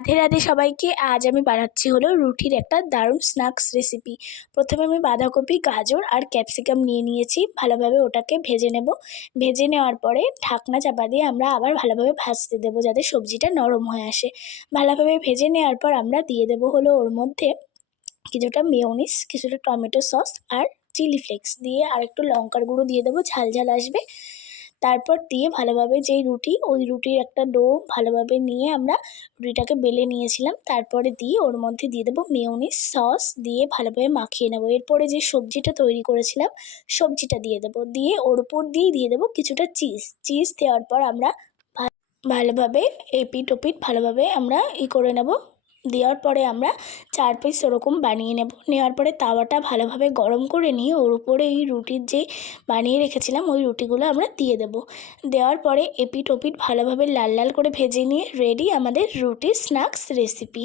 রাধে রাধে সবাইকে। আজ আমি বানাচ্ছি হলো রুটির একটা দারুণ স্ন্যাক্স রেসিপি। প্রথমে আমি বাঁধাকপি, গাজর আর ক্যাপসিকাম নিয়ে নিয়েছি। ভালোভাবে ওটাকে ভেজে নেব। ভেজে নেওয়ার পরে ঢাকনা চাপা দিয়ে আমরা আবার ভালোভাবে ভাজতে দেবো, যাতে সবজিটা নরম হয়ে আসে। ভালোভাবে ভেজে নেওয়ার পর আমরা দিয়ে দেবো হলো ওর মধ্যে কিছুটা মেয়োনিজ, কিছুটা টমেটো সস আর চিলি ফ্লেক্স দিয়ে, আর একটু লঙ্কার গুঁড়ো দিয়ে দেবো, ঝাল ঝাল আসবে। তারপর দিয়ে ভালোভাবে যেই রুটি, ওই রুটির একটা ডো ভালোভাবে নিয়ে আমরা রুটিটাকে বেলে নিয়েছিলাম, তারপরে দিয়ে ওর মধ্যে দিয়ে দেবো মেয়োনিজ সস, দিয়ে ভালোভাবে মাখিয়ে নেবো। এরপরে যে সবজিটা তৈরি করেছিলাম, সবজিটা দিয়ে দেবো, দিয়ে ওর উপর দিয়েই দিয়ে দেবো কিছুটা চিজ দেওয়ার পর আমরা ভালোভাবে এপিট ওপিট ভালোভাবে আমরা করে নেব। দেওয়ার পরে আমরা 4 পিস ওরকম বানিয়ে নেব। নেওয়ার পরে তাওয়াটা ভালোভাবে গরম করে নিয়ে ওর উপরে এই রুটির যে বানিয়ে রেখেছিলাম ওই রুটিগুলো আমরা দিয়ে দেব। দেওয়ার পরে এপিট ওপিট ভালোভাবে লাল লাল করে ভেজে নিয়ে রেডি আমাদের রুটির স্ন্যাক্স রেসিপি।